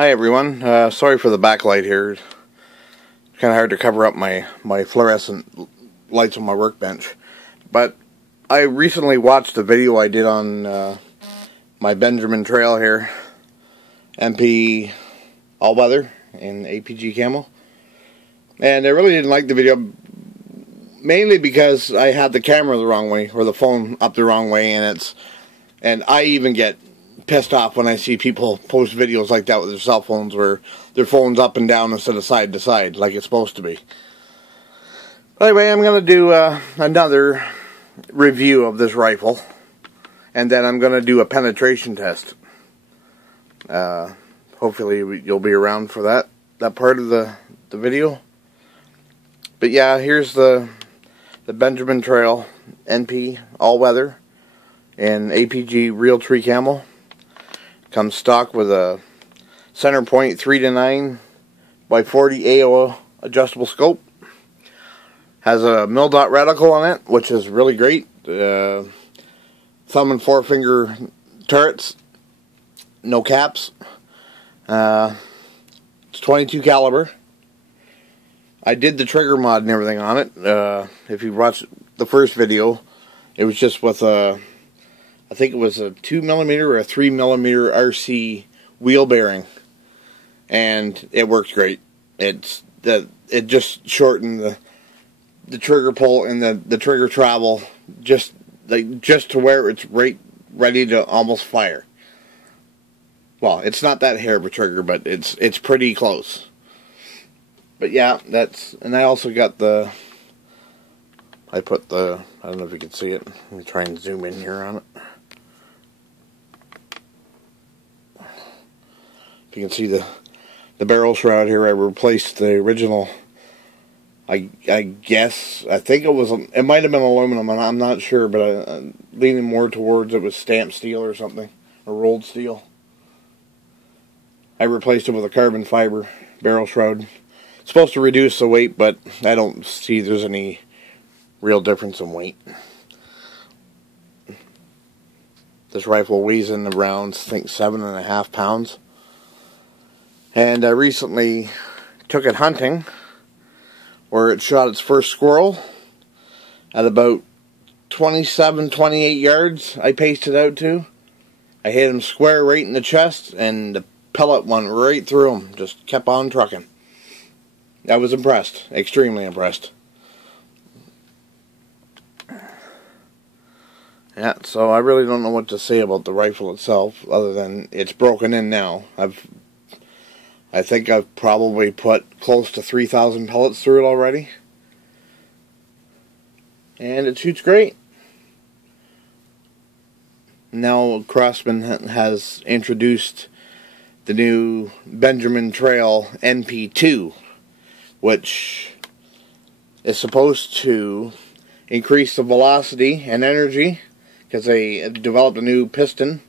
Hi everyone, sorry for the backlight here. It's kind of hard to cover up my fluorescent lights on my workbench. But I recently watched a video I did on my Benjamin trail here. MP all-weather in APG camo. And I really didn't like the video, mainly because I had the camera the wrong way, or the phone up the wrong way, and I even get pissed off when I see people post videos like that with their cell phones where their phone's up and down instead of side to side like it's supposed to be. But anyway, I'm going to do another review of this rifle, and then I'm going to do a penetration test. Hopefully you'll be around for that part of the video. But yeah, here's the Benjamin Trail NP all-weather in APG real tree camo. Comes stock with a center point 3:9 by 40 AO adjustable scope. Has a mil-dot reticle on it, which is really great. Thumb and forefinger turrets, no caps. It's 22 caliber. I did the trigger mod and everything on it. If you watched the first video, it was just with I think it was a 2mm or a 3mm RC wheel bearing, and it works great. It just shortened the trigger pull and the trigger travel just to where it's ready to almost fire. Well, it's not that hair of a trigger, but it's pretty close. But yeah, and I also got I don't know if you can see it. Let me try and zoom in here on it. If you can see the barrel shroud here, I replaced the original. I think it might have been aluminum, and I'm not sure, but I'm leaning more towards it was stamped steel or something, or rolled steel. I replaced it with a carbon fiber barrel shroud. It's supposed to reduce the weight, but I don't see there's any real difference in weight. This rifle weighs in around, I think, 7.5 pounds. And I recently took it hunting, where it shot its first squirrel at about 27, 28 yards. I paced it out to. I hit him square right in the chest, and the pellet went right through him. Just kept on trucking. I was impressed, extremely impressed. Yeah, so I really don't know what to say about the rifle itself, other than it's broken in now. I think I've probably put close to 3,000 pellets through it already. And it shoots great. Now Craftsman has introduced the new Benjamin Trail NP2, which is supposed to increase the velocity and energy, because they developed a new piston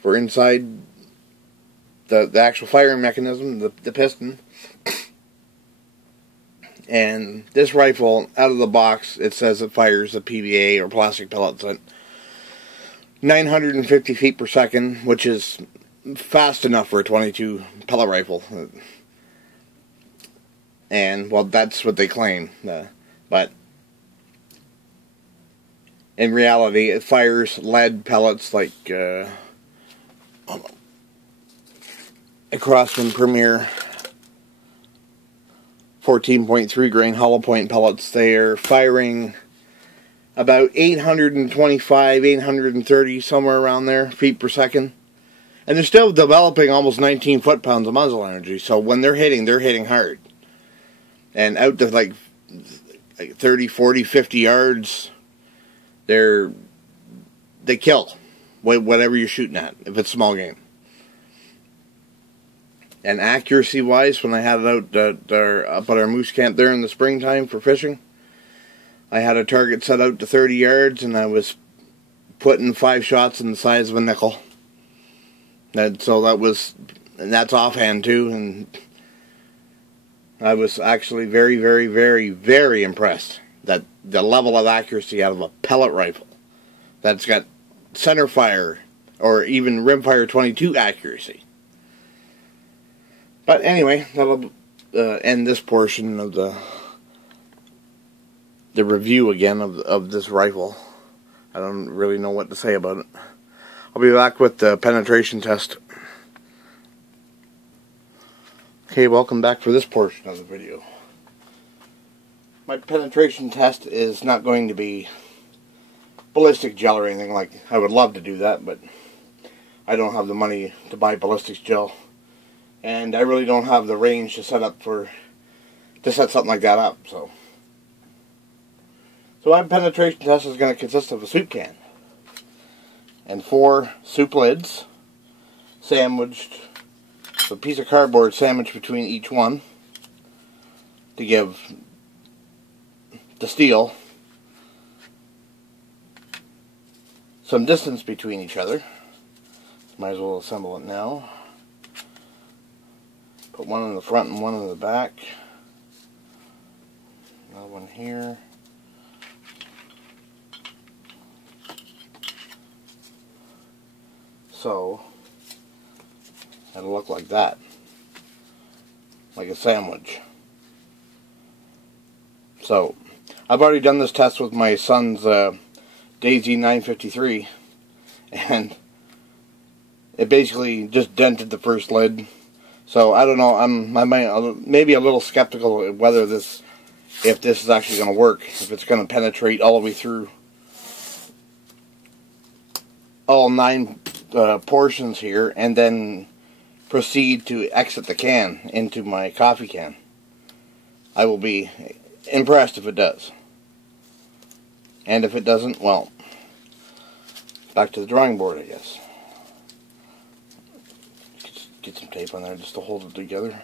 for inside the actual firing mechanism, the piston. And this rifle, out of the box, it says it fires the PVA or plastic pellets at 950 feet per second, which is fast enough for a 22 pellet rifle. And, well, that's what they claim. But in reality, it fires lead pellets like a Craftsman Premier 14.3 grain hollow point pellets. They're firing about 825, 830, somewhere around there, feet per second. And they're still developing almost 19 foot-pounds of muzzle energy. So when they're hitting hard. And out to like 30, 40, 50 yards, they kill whatever you're shooting at, if it's small game. And accuracy-wise, when I had it out up at our moose camp there in the springtime for fishing, I had a target set out to 30 yards, and I was putting 5 shots in the size of a nickel. And that's offhand too, and I was actually very, very, very, very impressed that the level of accuracy out of a pellet rifle that's got center fire or even rimfire 22 accuracy. But anyway, that'll end this portion of the review again of this rifle. I don't really know what to say about it. I'll be back with the penetration test. Okay, welcome back for this portion of the video. My penetration test is not going to be ballistic gel or anything. Like, I would love to do that, but I don't have the money to buy ballistics gel, and I really don't have the range to set something like that up. So my penetration test is going to consist of a soup can and 4 soup lids sandwiched, a piece of cardboard sandwiched between each one to give the steel some distance between each other. Might as well assemble it now. Put one in the front and one in the back. Another one here. So it'll look like that, like a sandwich. So I've already done this test with my son's Daisy 953, and it basically just dented the first lid. So I don't know. I'm maybe a little skeptical of whether if this is actually going to work, if it's going to penetrate all the way through all 9 portions here, and then proceed to exit the can into my coffee can. I will be impressed if it does. And if it doesn't, well, back to the drawing board, I guess. Just get some tape on there just to hold it together.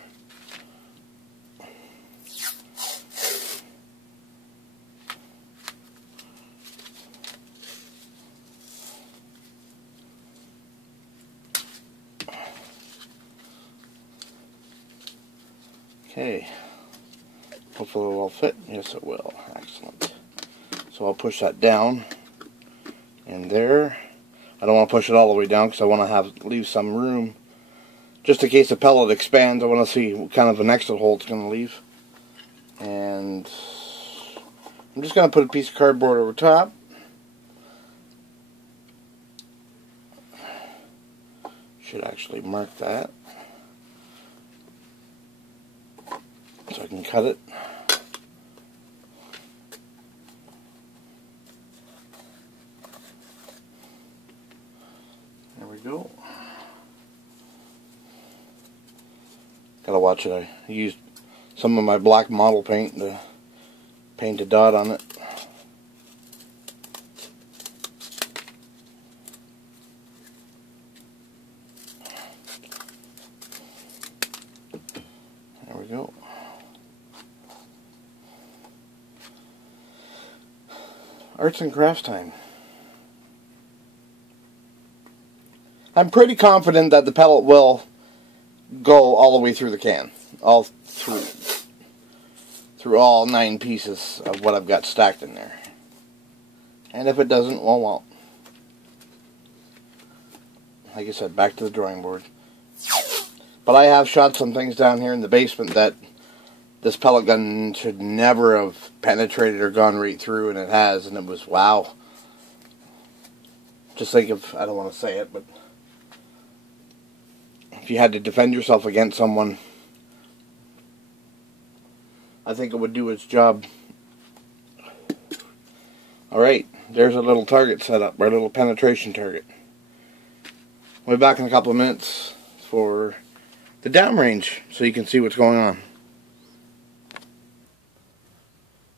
Okay, hopefully it will all fit. Yes, it will. Excellent. So I'll push that down in there. I don't want to push it all the way down because I want to leave some room just in case the pellet expands. I want to see what kind of an exit hole it's going to leave. And I'm just going to put a piece of cardboard over top. Should actually mark that so I can cut it. There we go. Gotta watch it. I used some of my black model paint to paint a dot on it. There we go. Arts and crafts time. I'm pretty confident that the pellet will go all the way through the can, all through all 9 pieces of what I've got stacked in there. And if it doesn't, well, like I said, back to the drawing board. But I have shot some things down here in the basement that this pellet gun should never have penetrated or gone right through, and it has, and it was wow. Just think of, I don't want to say it, but if you had to defend yourself against someone, I think it would do its job. Alright, there's a little target set up, our little penetration target. We'll be back in a couple of minutes for the downrange so you can see what's going on.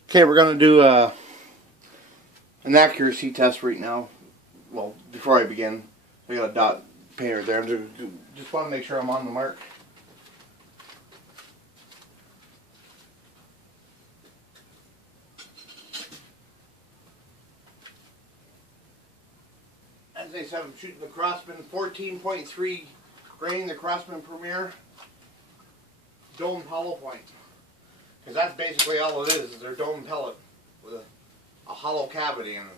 Okay, we're going to do an accuracy test right now. Well, before I begin, I got a dot painter there. Just want to make sure I'm on the mark. As I said, I'm shooting the Crossman 14.3 grain, the Crossman Premier dome hollow point. Because that's basically all it is their dome pellet with a hollow cavity in it.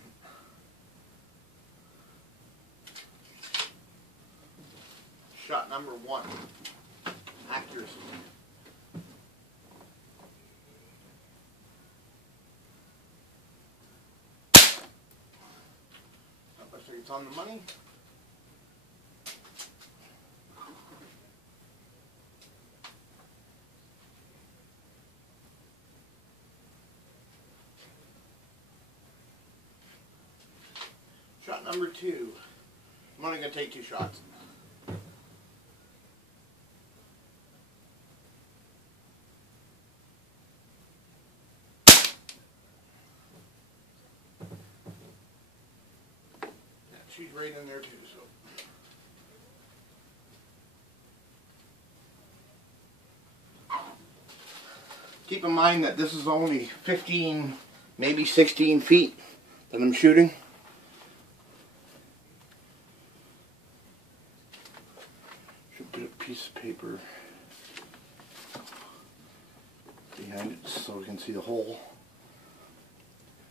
Shot number 1. accuracy. Looks like it's on the money. Shot number 2. I'm only going to take 2 shots. She's right in there too, so. Keep in mind that this is only 15, maybe 16 feet that I'm shooting. Should put a piece of paper behind it so we can see the hole.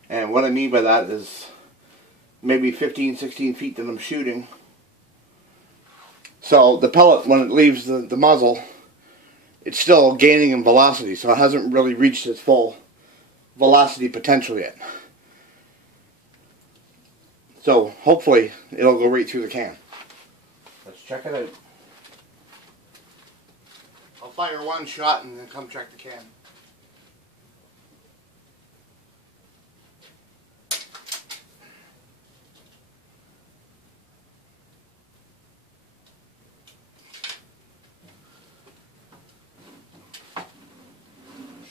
And what I mean by that is maybe 15, 16 feet that I'm shooting. So the pellet, when it leaves the muzzle, it's still gaining in velocity, so it hasn't really reached its full velocity potential yet. So hopefully it'll go right through the can. Let's check it out. I'll fire 1 shot and then come check the can.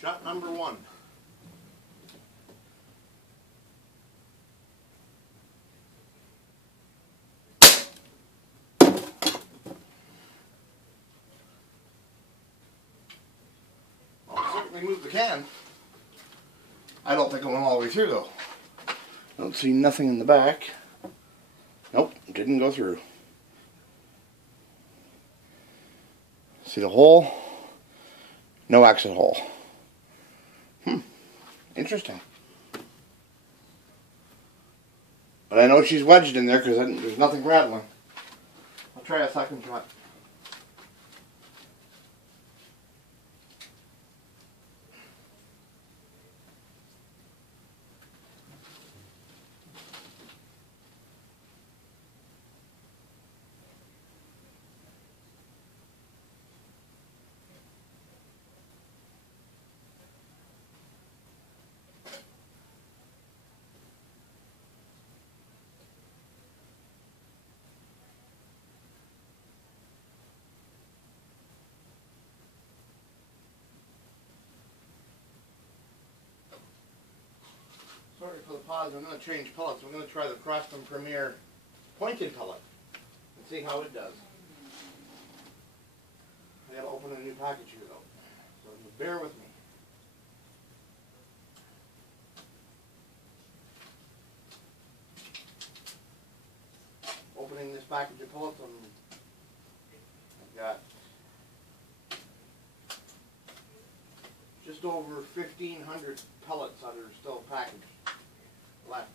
Shot number 1. I'll certainly move the can. I don't think it went all the way through though. I don't see nothing in the back. Nope, didn't go through. See the hole? No exit hole. Interesting. But I know she's wedged in there because there's nothing rattling. I'll try a second shot. Sorry for the pause, I'm going to change pellets. I'm going to try the Craftsman Premier pointed pellet and see how it does. I got to open a new package here though, so bear with me. Opening this package of pellets, I've got just over 1,500 pellets that are still packaged left.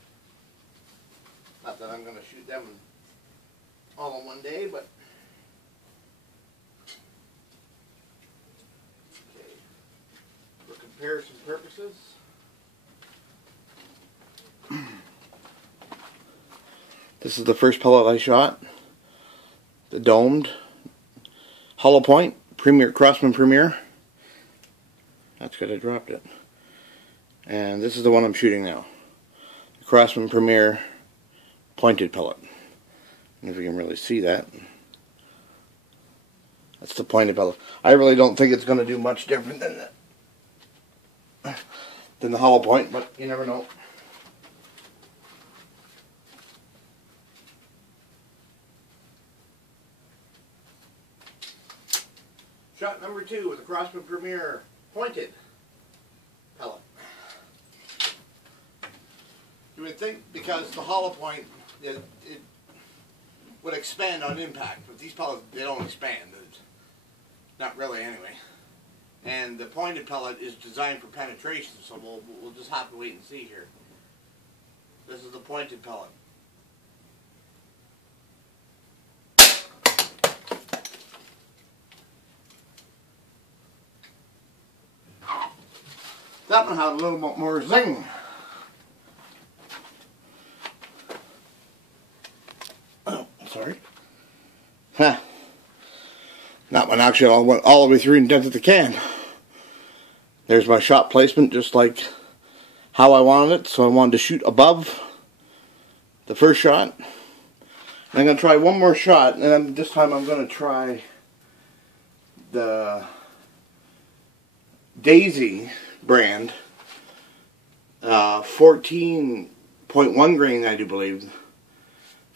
Not that I'm going to shoot them all in one day, but okay. For comparison purposes, this is the first pellet I shot. The domed hollow point Premier Craftsman Premier. That's good, I dropped it. And this is the one I'm shooting now. The Craftsman Premier pointed pellet. And if you can really see that. That's the pointed pellet. I really don't think it's going to do much different than the hollow point, but you never know. Shot number 2 with the Craftsman Premier pointed pellet. You would think because the hollow point it would expand on impact, but these pellets, they don't expand. Not really anyway. And the pointed pellet is designed for penetration, so we'll just have to wait and see here. This is the pointed pellet. That one had a little bit more zing. Oh, sorry. Huh. That one actually went all the way through and dented the can. There's my shot placement, just like how I wanted it. So I wanted to shoot above the first shot. And I'm going to try one more shot, and then this time I'm going to try the Daisy brand 14.1 grain, I do believe.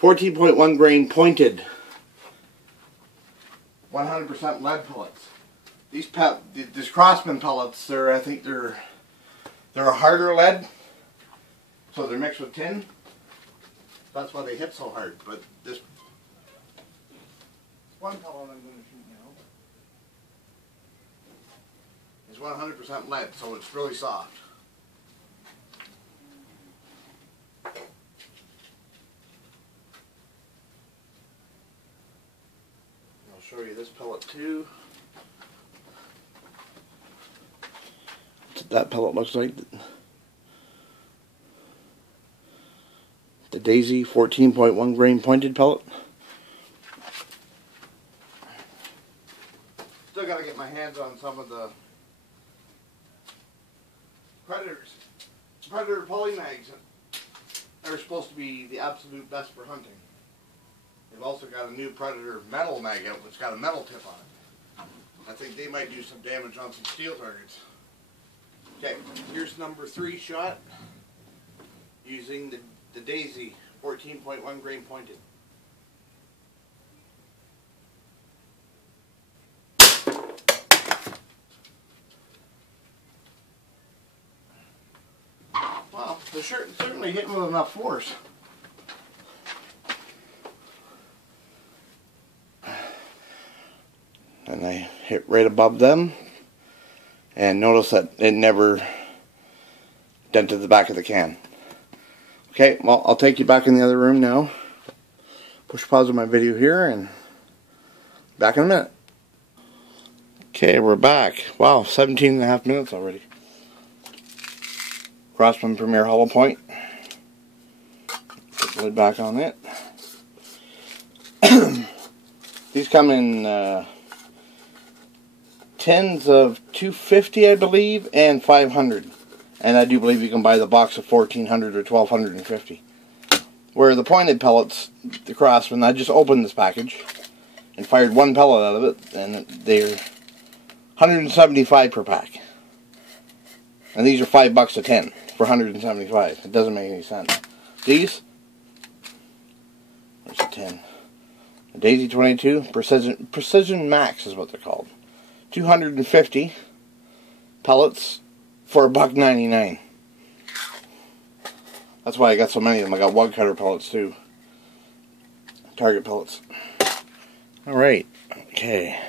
14.1 grain pointed 100% lead pellets. These Crossman pellets, I think they're a harder lead, so they're mixed with tin. That's why they hit so hard. But this one pellet I'm going to shoot now is 100% lead, so it's really soft. I'll show you this pellet too. That's what that pellet looks like. The Daisy 14.1 grain pointed pellet. Still got to get my hands on some of the Predator poly mags. They're supposed to be the absolute best for hunting. They've also got a new Predator metal mag out that's got a metal tip on it. I think they might do some damage on some steel targets. Okay, here's number 3 shot using the Daisy 14.1 grain pointed. Well, they're certainly hitting with enough force. And I hit right above them, and notice that it never dented the back of the can. Okay, well, I'll take you back in the other room now. Push pause on my video here, and back in a minute. Okay, we're back. Wow, 17 and a half minutes already. Crossman Premier Hollow Point. Put the lid back on it. These come in tins of 250, I believe, and 500. And I do believe you can buy the box of 1400 or 1250. Where the pointed pellets, the Crossman, I just opened this package and fired one pellet out of it, and they're 175 per pack. And these are $5 a tin for 175. It doesn't make any sense. These, there's a tin. The Daisy 22 Precision Max is what they're called. 250 pellets for $1.99. That's why I got so many of them. I got woodcutter pellets too. Target pellets. Alright. Okay.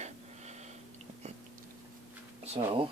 So.